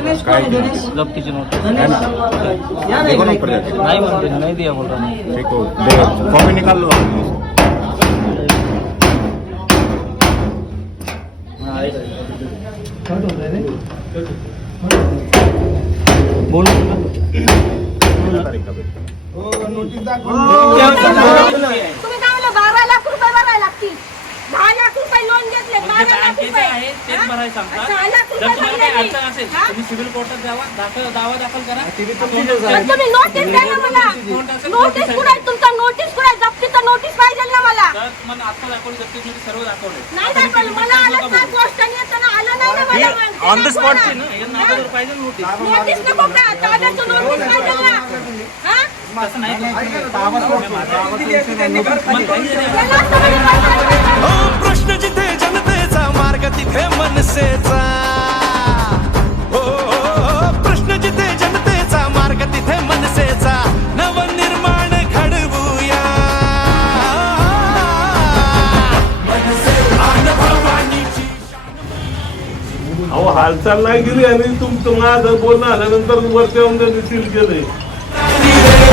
काय जप्तीची नोट है ना देखो ना ऊपर जाके नाही म्हणते नाही दिया बोल रहा मैं देखो देखो कॉपी निकाल लो आप बोलू तारीख का बँकेचे रुपये आहे तेच? भरायला सांगतात. जर तुम्हाला काही अडचण. असेल? तुम्ही सिव्हिल कोर्टात जावा दाखल दावा दाखल करा. तर तुम्ही नोटीस द्या ना मला नोटीस कुठे आहे? तुमचा नोटीस कुठे आहे? जप्तीचं नोटीस पाहिजे ना मला. तर मला आता दाखवलं जप्तीमध्ये सर्व दाखवले. नाही दाखवलं मला आलं नाही पोस्टाने येताना आलं नाही ना मला मग. ते ऑन द ना. अगोदर पाहिजे ना नोटीस नोटीस नको का ताब्याचं नोटीस पाहिजे ना. हा? तसं नाही अहो हालचाल नाही गेली आणि तुमचं माझं बोलणं आल्यानंतर वरच्या सील केलंय. राजमुद्रा